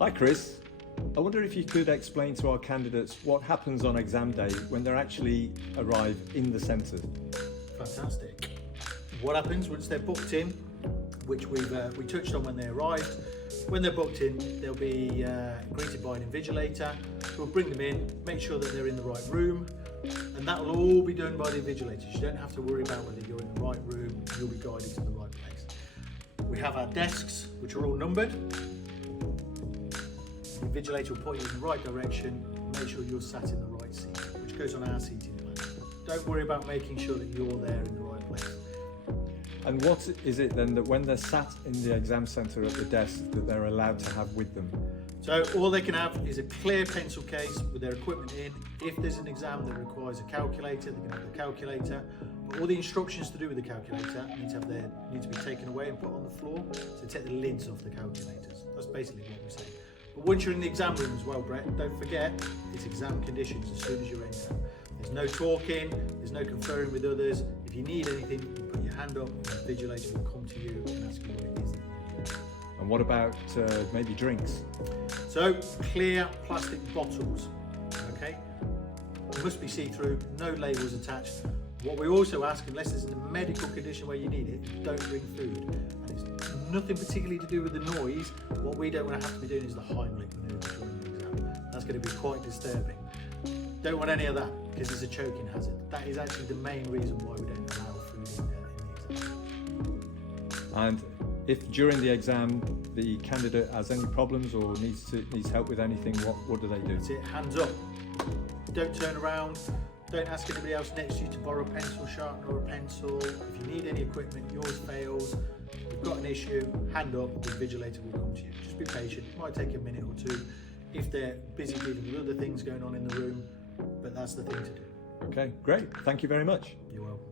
Hi Chris, I wonder if you could explain to our candidates what happens on exam day when they actually arrive in the centre. Fantastic. What happens once they're booked in, which we touched on when they arrived. When they're booked in, they'll be greeted by an invigilator who will bring them in, make sure that they're in the right room, and that will all be done by the invigilators. You don't have to worry about whether you're in the right room, you'll be guided to the right place. We have our desks, which are all numbered. The invigilator will point you in the right direction, make sure you're sat in the right seat, which goes on our seating plan. Don't worry about making sure that you're there in the right place. And what is it then that when they're sat in the exam centre at the desk that they're allowed to have with them? So all they can have is a clear pencil case with their equipment in. If there's an exam that requires a calculator, they can have the calculator. But all the instructions to do with the calculator need to be taken away and put on the floor. So take the lids off the calculators. That's basically what we're saying. But once you're in the exam room as well, Brett, don't forget it's exam conditions as soon as you're in there. There's no talking, there's no conferring with others. If you need anything, you put your hand up, and the invigilator will come to you and ask you what it is that you need. And what about maybe drinks? So clear plastic bottles, okay? They must be see-through, no labels attached. What we also ask, unless there's a medical condition where you need it, don't bring food. And it's nothing particularly to do with the noise. What we don't want to have to be doing is the Heimlich manoeuvre during the exam. That's going to be quite disturbing. Don't want any of that because it's a choking hazard. That is actually the main reason why we don't allow food in the exam. And if during the exam the candidate has any problems or needs help with anything, what do they do? That's it, hands up. Don't turn around. Don't ask anybody else next to you to borrow a pencil sharpener or a pencil. If you need any equipment, yours fails, you've got an issue, hand up, the invigilator will come to you. Just be patient, it might take a minute or two if they're busy dealing with other things going on in the room, but that's the thing to do. Okay, great. Thank you very much. You're welcome.